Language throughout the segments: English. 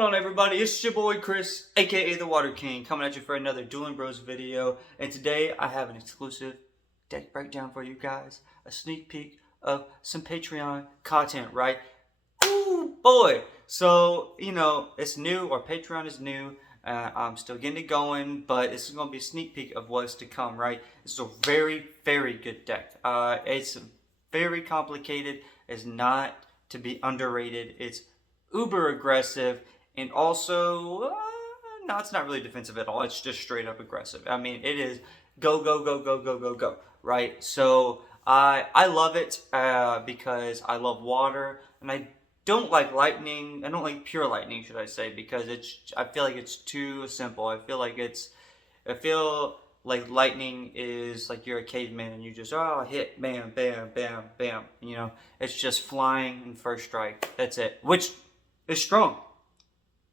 going on, everybody? It's your boy Chris, aka the Water King, coming at you for another Dueling Bros video. And today I have an exclusive deck breakdown for you guys, a sneak peek of some Patreon content, right? Ooh boy! So it's new, or Patreon is new. I'm still getting it going, but this is going to be a sneak peek of what's to come, right? This is a very, very good deck. It's very complicated. It's not to be underrated. It's uber aggressive, and also no, it's not really defensive at all. It's just straight up aggressive. I mean, it is go go go go go go go, right? So I love it because I love water, and I don't like lightning. I don't like pure lightning, should I say, because I feel like it's too simple. I feel like lightning is like you're a caveman and you just hit, bam, bam, bam, bam. It's just flying and first strike. That's it. Which is strong.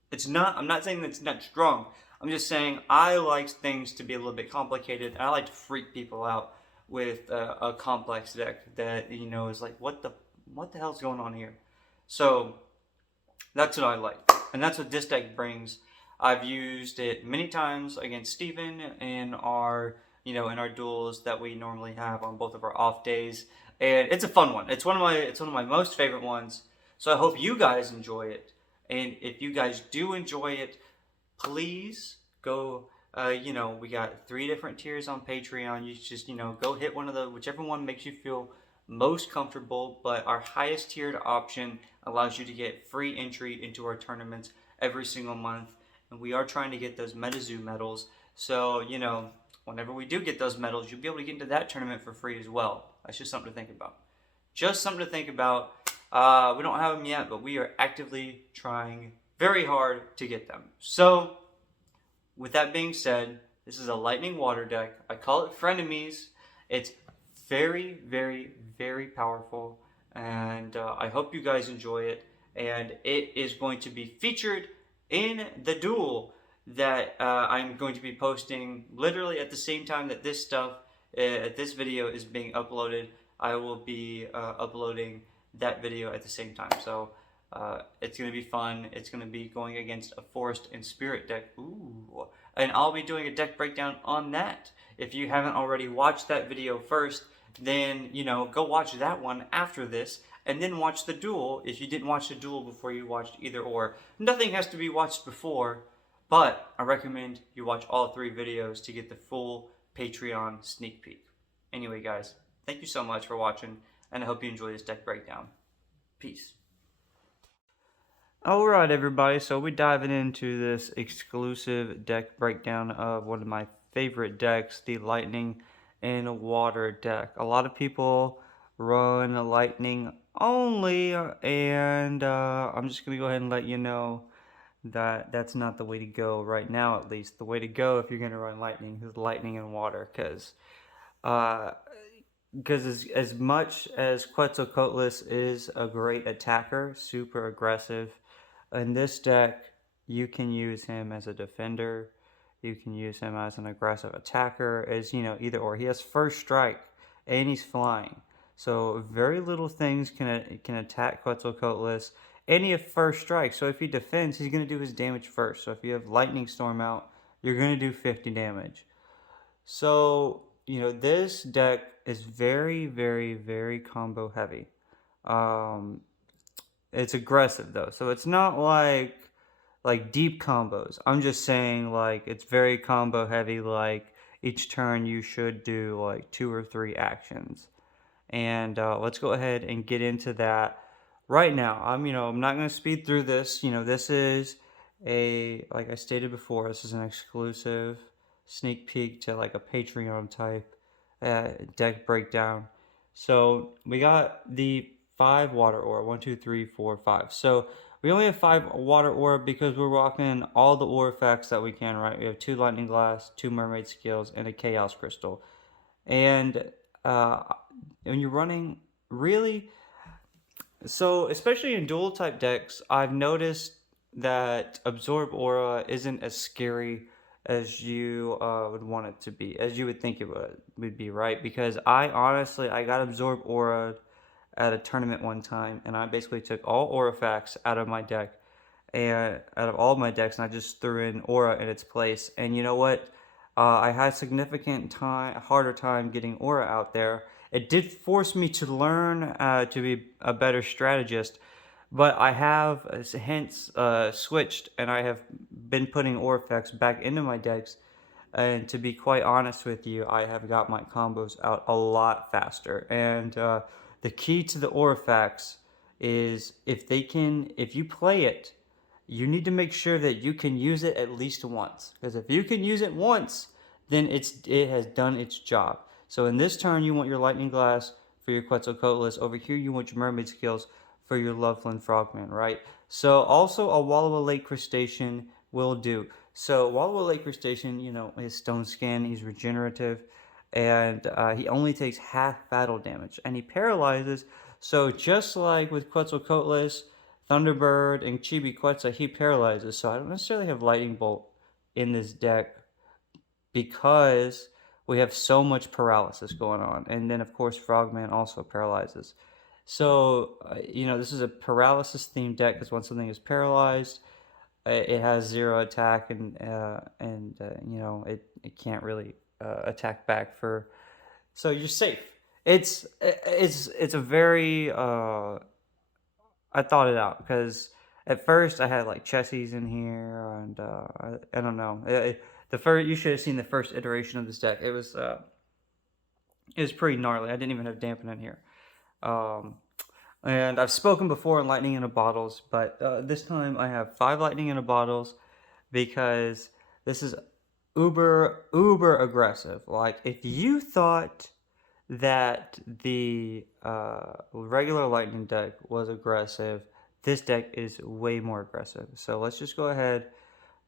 It's not. I'm not saying that it's not strong. I'm just saying I like things to be a little bit complicated. And I like to freak people out with a complex deck that is like, what the hell's going on here? So that's what I like, and that's what this deck brings. I've used it many times against Steven in our in our duels that we normally have on both of our off days, and it's a fun one. It's one of my most favorite ones. So I hope you guys enjoy it, and if you guys do enjoy it, please go. We got 3 different tiers on Patreon. You just go hit one of the whichever one makes you feel most comfortable, but our highest tiered option allows you to get free entry into our tournaments every single month, and we are trying to get those MetaZoo medals. So whenever we do get those medals, you'll be able to get into that tournament for free as well. That's just something to think about. Just something to think about. We don't have them yet, but we are actively trying very hard to get them. So with that being said, this is a lightning water deck. I call it Frenemies. It's very, very, very powerful, and I hope you guys enjoy it. And it is going to be featured in the duel that I'm going to be posting literally at the same time that this video is being uploaded. I will be uploading that video at the same time. So it's going to be fun. It's going to be going against a Forest and Spirit deck. Ooh. And I'll be doing a deck breakdown on that. If you haven't already watched that video first, then go watch that one after this, and then watch the duel if you didn't watch the duel before you watched either or. Nothing has to be watched before, but I recommend you watch all 3 videos to get the full Patreon sneak peek. Anyway, guys, thank you so much for watching, and I hope you enjoy this deck breakdown. Peace. Alright, everybody, so we're diving into this exclusive deck breakdown of one of my favorite decks, the Lightning and Water deck. A lot of people run a lightning only, and I'm just gonna go ahead and let you know that that's not the way to go right now. At least the way to go if you're gonna run lightning is lightning and water, because as much as Quetzalcoatlus is a great attacker, super aggressive, in this deck you can use him as a defender. You can use him as an aggressive attacker, as either or. He has first strike and he's flying, so very little things can attack Quetzalcoatlus, and he has first strike. So if he defends, he's going to do his damage first. So if you have Lightning Storm out, you're going to do 50 damage. So this deck is very, very, very combo heavy. It's aggressive though, so it's not like deep combos. I'm just saying, like, it's very combo heavy. Like, each turn you should do like 2 or 3 actions, and let's go ahead and get into that right now. I'm not going to speed through this. This is like I stated before, this is an exclusive sneak peek to like a Patreon type deck breakdown. So we got the 5 water aura, 1 2 3 4 5. So we only have 5 water aura because we're rocking all the aura effects that we can, right? We have 2 lightning glass, 2 mermaid skills, and a chaos crystal. And when you're running, really, so especially in dual type decks, I've noticed that absorb aura isn't as scary as you would want it to be, as you would think it would be, right? Because I got absorb aura at a tournament one time, and I basically took all aura effects out of my deck, and out of all my decks, and I just threw in Aura in its place. And you know what? I had harder time getting Aura out there. It did force me to learn to be a better strategist, but I have hence switched, and I have been putting Aura effects back into my decks. And to be quite honest with you, I have got my combos out a lot faster. And the key to the Aura effects is if you play it, you need to make sure that you can use it at least once. Because if you can use it once, then it has done its job. So in this turn, you want your Lightning Glass for your Quetzalcoatlus. Over here, you want your Mermaid Skills for your Loveland Frogman, right? So also a Wallowa Lake Crustacean will do. So Wallowa Lake Crustacean, you know, his Stone Skin, he's regenerative, and he only takes half battle damage, and he paralyzes. So just like with Quetzalcoatlus, Thunderbird, and Chibi Quetzal, he paralyzes. So I don't necessarily have Lightning Bolt in this deck because we have so much paralysis going on. And then, of course, Frogman also paralyzes. So, you know, this is a paralysis themed deck because when something is paralyzed, it has 0 attack, and you know, it can't really attack back for. So you're safe. It's a very I thought it out because at first I had like Chessies in here, and I don't know. The first, you should have seen the first iteration of this deck. It was pretty gnarly. I didn't even have Dampen in here. And I've spoken before on Lightning in a Bottles, but this time I have 5 Lightning in a Bottles because this is uber aggressive. Like, if you thought that the regular Lightning deck was aggressive, this deck is way more aggressive. So let's just go ahead,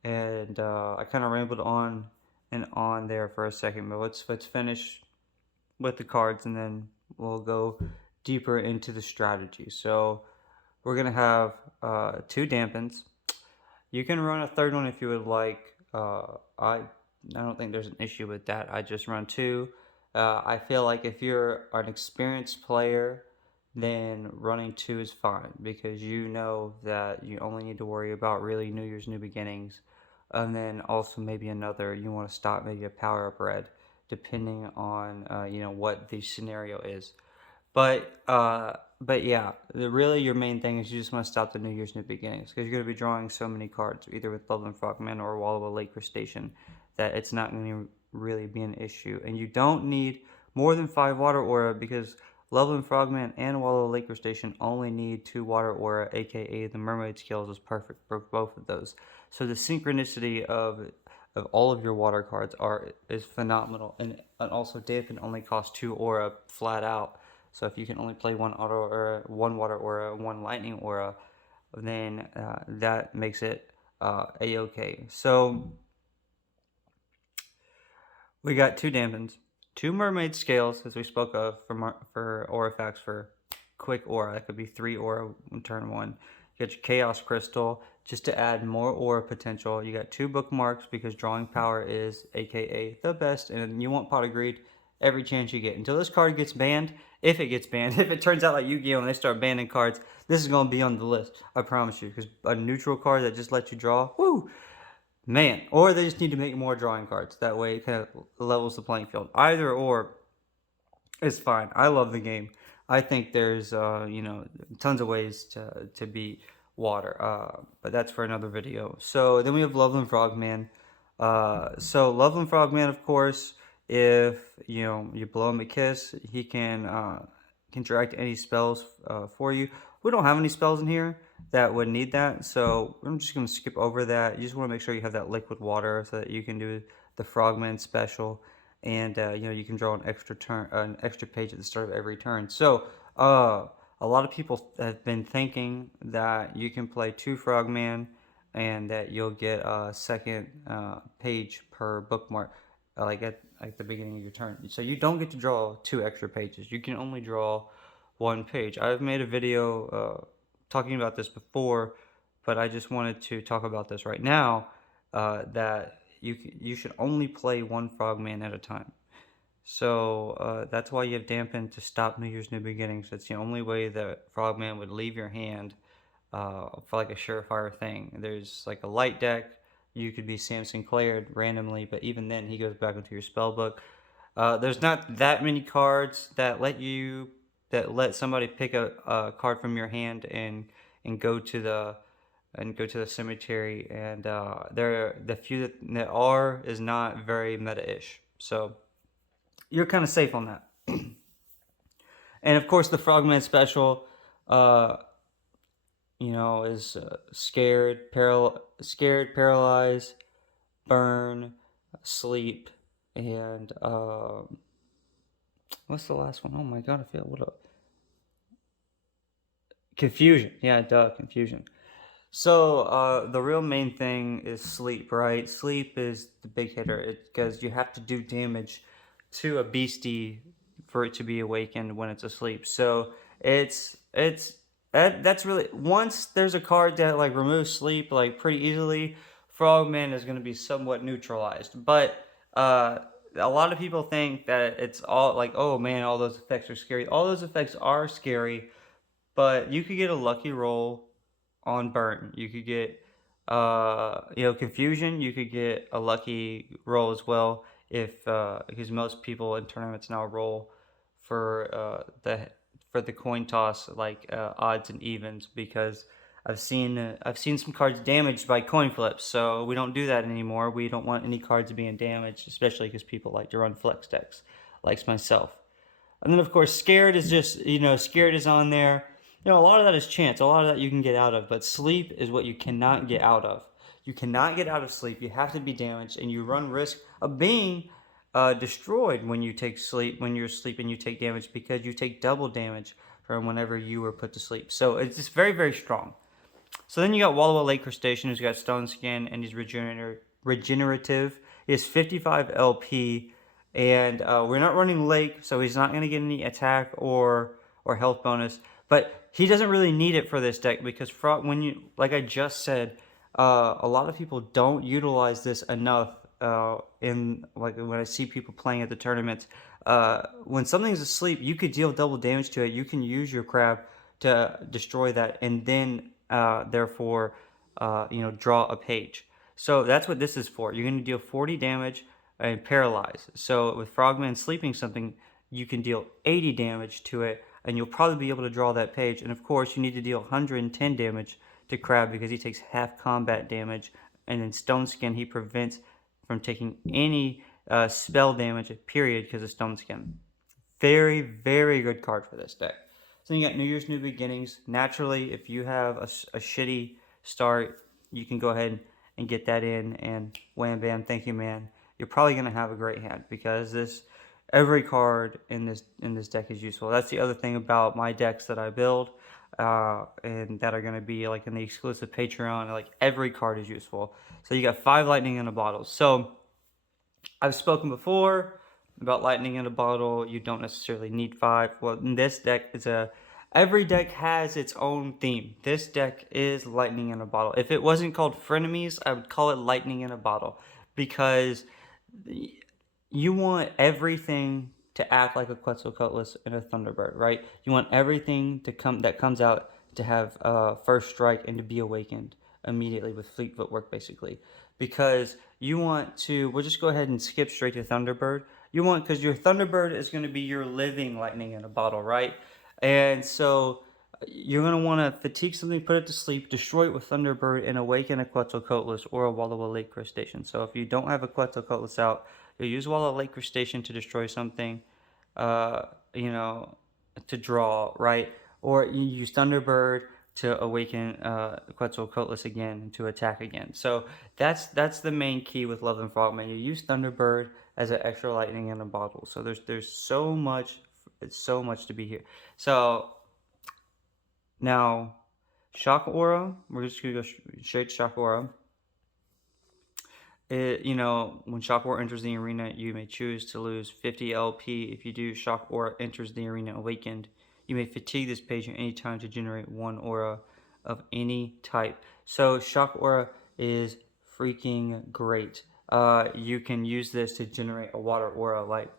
and I kind of rambled on and on there for a second, but let's finish with the cards, and then we'll go deeper into the strategy. So we're gonna have 2 Dampens. You can run a third one if you would like. I don't think there's an issue with that. I just run 2. I feel like if you're an experienced player, then running 2 is fine because you know that you only need to worry about really New Year's New Beginnings, and then also maybe another. You want to stop maybe a power up red, depending on you know, what the scenario is. But yeah, really your main thing is you just want to stop the New Year's New Beginnings because you're going to be drawing so many cards, either with Loveland Frogman or Wallowa Lake Crustacean, that it's not going to really be an issue. And you don't need more than 5 Water Aura because Loveland Frogman and Wallowa Lake Crustacean only need 2 Water Aura, aka the Mermaid Skills is perfect for both of those. So the synchronicity of all of your water cards is phenomenal, and also Dampen only costs 2 Aura flat out. So if you can only play 1 Auto Aura, 1 Water Aura, 1 Lightning Aura, then that makes it a-okay. So we got 2 Dampens, 2 Mermaid Scales, as we spoke of for Aura Facts for quick Aura. That could be 3 Aura in turn 1. You got your Chaos Crystal just to add more Aura potential. You got 2 Bookmarks because drawing power is aka the best, and you want Pot of Greed every chance you get until this card gets banned. If it gets banned, if it turns out like Yu-Gi-Oh! And they start banning cards, this is going to be on the list. I promise you. Because a neutral card that just lets you draw, whoo, man. Or they just need to make more drawing cards. That way it kind of levels the playing field. Either or is fine. I love the game. I think there's, you know, tons of ways to beat water. But that's for another video. So then we have Loveland Frogman. So Loveland Frogman, of course, if you know you blow him a kiss, he can interact any spells for you. We don't have any spells in here that would need that, so I'm just going to skip over that. You just want to make sure you have that liquid water so that you can do the Frogman special, and you know, you can draw an extra page at the start of every turn. So a lot of people have been thinking that you can play 2 Frogman and that you'll get a second page per bookmark, like at the beginning of your turn. So you don't get to draw 2 extra pages. You can only draw 1 page. I've made a video talking about this before, but I just wanted to talk about this right now, that you should only play 1 Frogman at a time. So that's why you have Dampen to stop New Year's New Beginnings. That's the only way that Frogman would leave your hand for like a surefire thing. There's like a light deck. You could be Samson cleared randomly, but even then he goes back into your spell book. There's not that many cards that let somebody pick a card from your hand and go to the cemetery. And the few that are is not very meta-ish. So you're kind of safe on that. And of course, the Frogman special, uh, is scared, paralyze, burn, sleep, and what's the last one? Oh my god, I feel what up. Confusion. Yeah, duh, confusion. So the real main thing is sleep, right? Sleep is the big hitter because you have to do damage to a beastie for it to be awakened when it's asleep. So that's really, once there's a card that like removes sleep like pretty easily, Frogman is going to be somewhat neutralized. But a lot of people think that it's all like, oh man, all those effects are scary. All those effects are scary, but you could get a lucky roll on burn. You could get confusion. You could get a lucky roll as well if because most people in tournaments now roll for the coin toss like odds and evens, because I've seen some cards damaged by coin flips. So we don't do that anymore. We don't want any cards being damaged, especially because people like to run flex decks, like myself. And then of course, scared is just, scared is on there. A lot of that is chance. A lot of that you can get out of, but sleep is what you cannot get out of. You cannot get out of sleep. You have to be damaged, and you run risk of being destroyed when you take sleep. When you're asleep and you take damage, because you take double damage from whenever you were put to sleep. So it's just very, very strong. So then you got Walla Walla Lake Crustacean, who's got Stone Skin, and he's regenerative. He has 55 LP, and we're not running Lake, so he's not going to get any attack or health bonus. But he doesn't really need it for this deck because like I just said, a lot of people don't utilize this enough. In like when I see people playing at the tournaments, when something's asleep, you could deal double damage to it. You can use your crab to destroy that, and then therefore, draw a page. So that's what this is for. You're going to deal 40 damage and paralyze. So with Frogman sleeping something, you can deal 80 damage to it, and you'll probably be able to draw that page. And of course, you need to deal 110 damage to Crab because he takes half combat damage. And in Stone Skin, he prevents from taking any spell damage, period, because of Stone Skin. Very, very good card for this deck. So you got New Year's New Beginnings. Naturally, if you have a shitty start, you can go ahead and get that in, and wham bam, thank you, man. You're probably gonna have a great hand because every card in this deck is useful. That's the other thing about my decks that I build, and that are gonna be like in the exclusive Patreon. Like every card is useful. So you got 5 lightning in a bottle. So I've spoken before about lightning in a bottle. You don't necessarily need 5. Well, in this deck every deck has its own theme. This deck is lightning in a bottle. If it wasn't called Frenemies, I would call it lightning in a bottle, because you want everything to act like a Quetzalcoatlus and a Thunderbird, right? You want everything that comes out to have first strike and to be awakened immediately with fleet footwork, basically. Because we'll just go ahead and skip straight to Thunderbird. Because your Thunderbird is going to be your living lightning in a bottle, right? And so you're going to want to fatigue something, put it to sleep, destroy it with Thunderbird, and awaken a Quetzalcoatlus or a Walla Walla Lake Crustacean. So if you don't have a Quetzalcoatlus out, you'll use Walla Walla Lake Crustacean to destroy something, to draw, right? Or you use Thunderbird to awaken Quetzalcoatlus again to attack again. So that's the main key with Loveland Frogman. You use Thunderbird as an extra lightning in a bottle. So there's so much. It's so much to be here. So now, Shock Aura. We're just gonna go straight to Shock Aura. When Shock Aura enters the arena, you may choose to lose 50 LP. If you do, Shock Aura enters the arena awakened. You may fatigue this page at any time to generate 1 aura of any type. So Shock Aura is freaking great. You can use this to generate a water aura like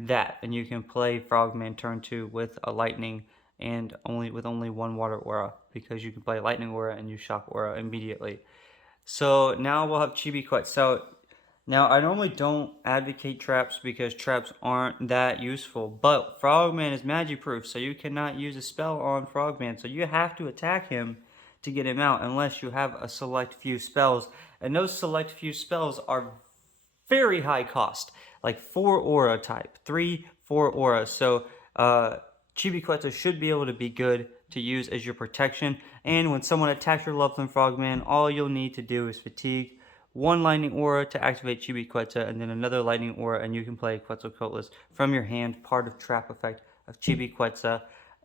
that, and you can play Frogman turn 2 with a lightning and only one water aura, because you can play lightning aura and use shock aura immediately. So now we'll have Chibi Quetz. So now I normally don't advocate traps because traps aren't that useful, but Frogman is magic proof, so you cannot use a spell on Frogman. So you have to attack him to get him out unless you have a select few spells. And those select few spells are very high cost, like 4 aura type, 3, 4 aura. So Chibi should be able to be good to use as your protection. And when someone attacks your Loveland Frogman, all you'll need to do is fatigue 1 lightning aura to activate Chibi and then another lightning aura, and you can play Quetzalcoatlus from your hand, part of trap effect of Chibi.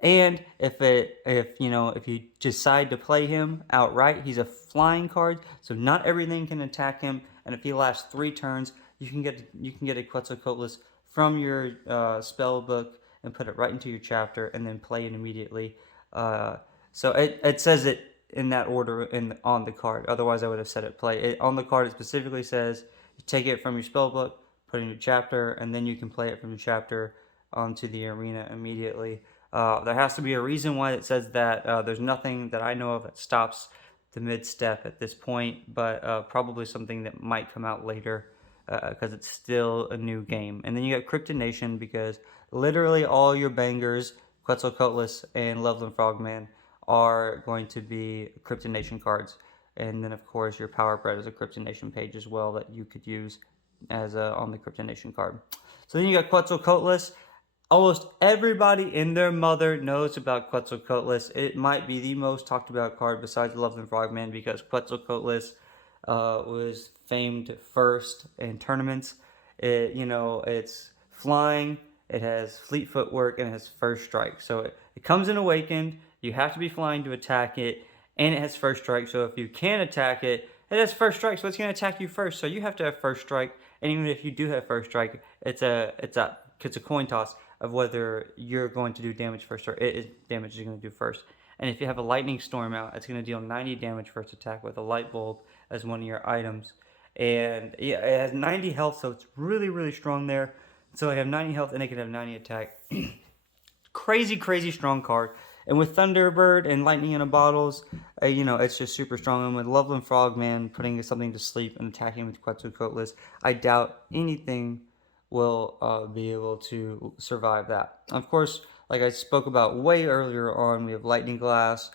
And if you decide to play him outright, he's a flying card, so not everything can attack him. And if he lasts 3 turns, you can get a Quetzalcoatlus from your spell book and put it right into your chapter, and then play it immediately. So it says it in that order on the card. Otherwise, I would have said it play. On the card, it specifically says you take it from your spell book, put it in your chapter, and then you can play it from your chapter onto the arena immediately. There has to be a reason why it says that. There's nothing that I know of that stops the mid-step at this point, but probably something that might come out later because it's still a new game. And then you got Cryptid Nation, because literally all your bangers, Quetzalcoatlus and Loveland Frogman, are going to be Cryptid Nation cards. And then, of course, your Power Bread is a Cryptid Nation page as well that you could use as on the Cryptid Nation card. So then you got Quetzalcoatlus. Almost everybody and their mother knows about Quetzalcoatlus. It might be the most talked about card besides Loveland Frogman, because Quetzalcoatlus was famed first in tournaments. It's flying, it has fleet footwork, and it has first strike. So it comes in awakened. You have to be flying to attack it, and it has first strike. So if you can attack it, it has first strike, so it's going to attack you first. So you have to have first strike, and even if you do have first strike, it's a coin toss of whether you're going to do damage first or damage is going to do first. And if you have a lightning storm out, it's going to deal 90 damage first attack with a light bulb as one of your items. And yeah, it has 90 health, so it's really, really strong there. So I have 90 health, and it can have 90 attack. Crazy strong card. And with Thunderbird and Lightning in a Bottles, it's just super strong. And with Loveland Frogman putting something to sleep and attacking with Quetzalcoatlus, I doubt anything will be able to survive that. Of course, like I spoke about way earlier on, we have Lightning Glass,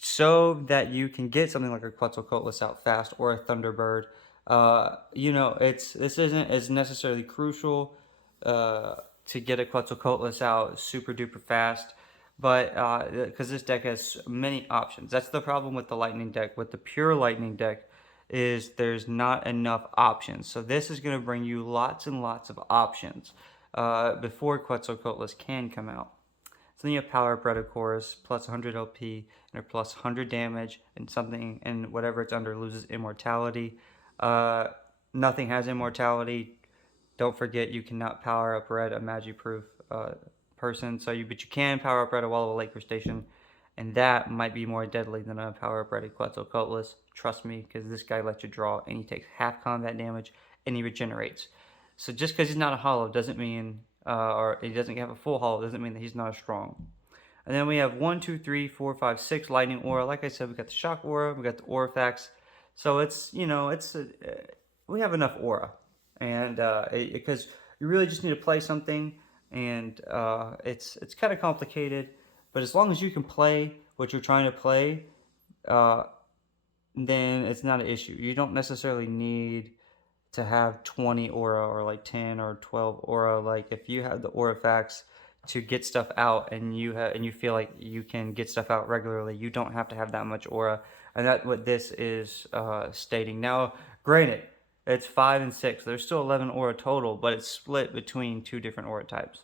so that you can get something like a Quetzalcoatlus out fast, or a Thunderbird. This isn't as necessarily crucial to get a Quetzalcoatlus out super duper fast, but because this deck has many options. That's the problem with the Lightning deck. With the pure Lightning deck, is there's not enough options. So this is going to bring you lots and lots of options before Quetzalcoatlus can come out. So then you have Power Bread, of course, plus 100 LP and plus 100 damage, and whatever it's under loses immortality. Nothing has immortality. Don't forget, you cannot power up Red, a magic-proof person. But you can power up Red a Wall of Lake Station, and that might be more deadly than a power up Red Quetzalcoatlus. Trust me, because this guy lets you draw, and he takes half combat damage, and he regenerates. So just because he's not a hollow doesn't mean, or he doesn't have a full hollow, doesn't mean that he's not strong. And then we have 1, 2, 3, 4, 5, 6 lightning aura. Like I said, we got the shock aura, we got the Aurafax. So we have enough aura, and because you really just need to play something, and it's kind of complicated. But as long as you can play what you're trying to play, then it's not an issue. You don't necessarily need to have 20 aura or like 10 or 12 aura. Like if you have the Aurafax to get stuff out, and you feel like you can get stuff out regularly, you don't have to have that much aura. And that's what this is stating. Now, granted, it's 5 and 6. There's still 11 aura total, but it's split between 2 different aura types.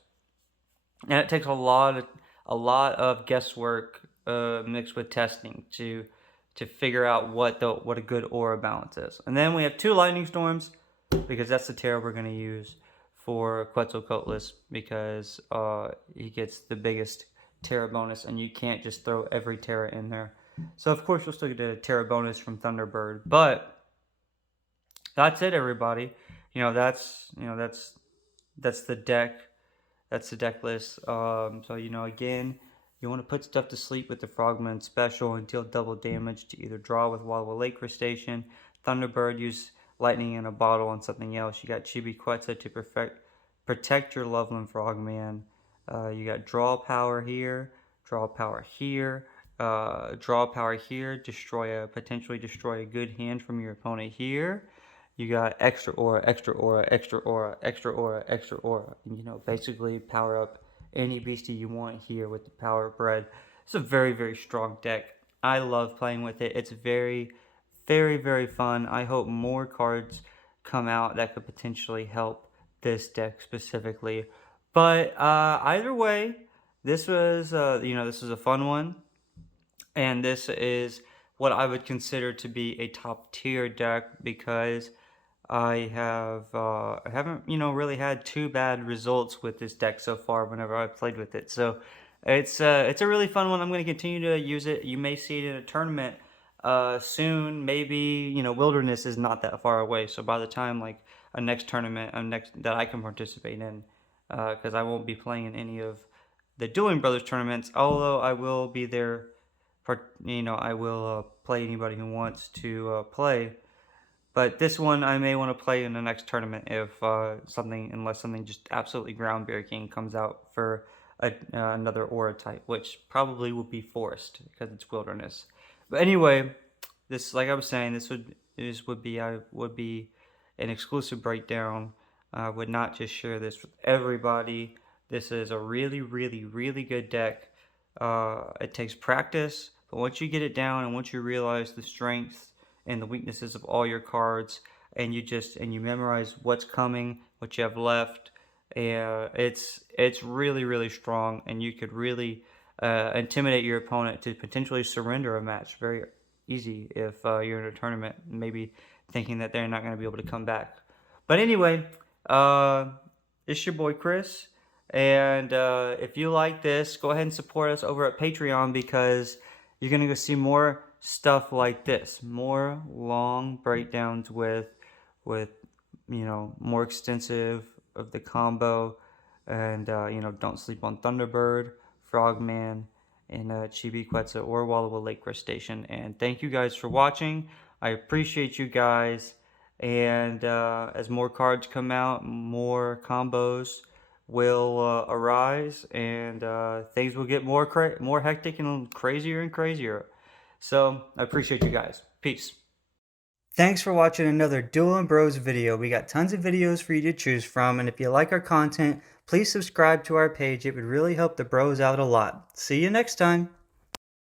And it takes a lot of guesswork mixed with testing to figure out what a good aura balance is. And then we have 2 lightning storms, because that's the Terra we're going to use for Quetzalcoatlus, because he gets the biggest Terra bonus, and you can't just throw every Terra in there. So of course you'll still get a Terra bonus from Thunderbird, but that's it, everybody. That's the deck. That's the deck list. So again, You want to put stuff to sleep with the Frogman special and deal double damage to either draw with Waddle Lake Crustacean, Thunderbird, use lightning in a bottle on something else. You got Chibi Quetzalcoatlus to protect your Loveland Frogman. You got draw power here, draw power here, draw power here, potentially destroy a good hand from your opponent here. You got extra aura, extra aura, extra aura, extra aura, extra aura. And, you know, basically power up any beastie you want here with the power bread. It's a very, very strong deck. I love playing with it. It's very, very fun. I hope more cards come out that could potentially help this deck specifically. But either way, this was this is a fun one, and this is what I would consider to be a top tier deck because I haven't really had too bad results with this deck so far whenever I've played with it. So it's a really fun one. I'm going to continue to use it. You may see it in a tournament soon. Maybe Wilderness is not that far away. So by the time like a next tournament that I can participate in, because I won't be playing in any of the Dueling Brothers tournaments, although I will be there. I will play anybody who wants to play. But this one I may want to play in the next tournament if unless something just absolutely groundbreaking comes out for another aura type, which probably would be forced because it's Wilderness. But anyway, this, like I was saying, this would be an exclusive breakdown. I would not just share this with everybody. This is a really good deck. It takes practice, but once you get it down and once you realize the strengths and the weaknesses of all your cards, and you memorize what's coming, what you have left, it's really strong, and you could really intimidate your opponent to potentially surrender a match very easy if you're in a tournament, maybe thinking that they're not going to be able to come back. But anyway, it's your boy Chris, and if you like this, go ahead and support us over at Patreon, because you're going to go see more stuff like this, more long breakdowns with more extensive of the combo, and don't sleep on Thunderbird, Frogman, and Chibi Quetzal or Waddle Lake Crustacean. And thank you guys for watching. I appreciate you guys, and as more cards come out, more combos will arise, and things will get more hectic and crazier. So I appreciate you guys. Peace. Thanks for watching another Dueling Bros video. We got tons of videos for you to choose from, and if you like our content, please subscribe to our page. It would really help the bros out a lot. See you next time.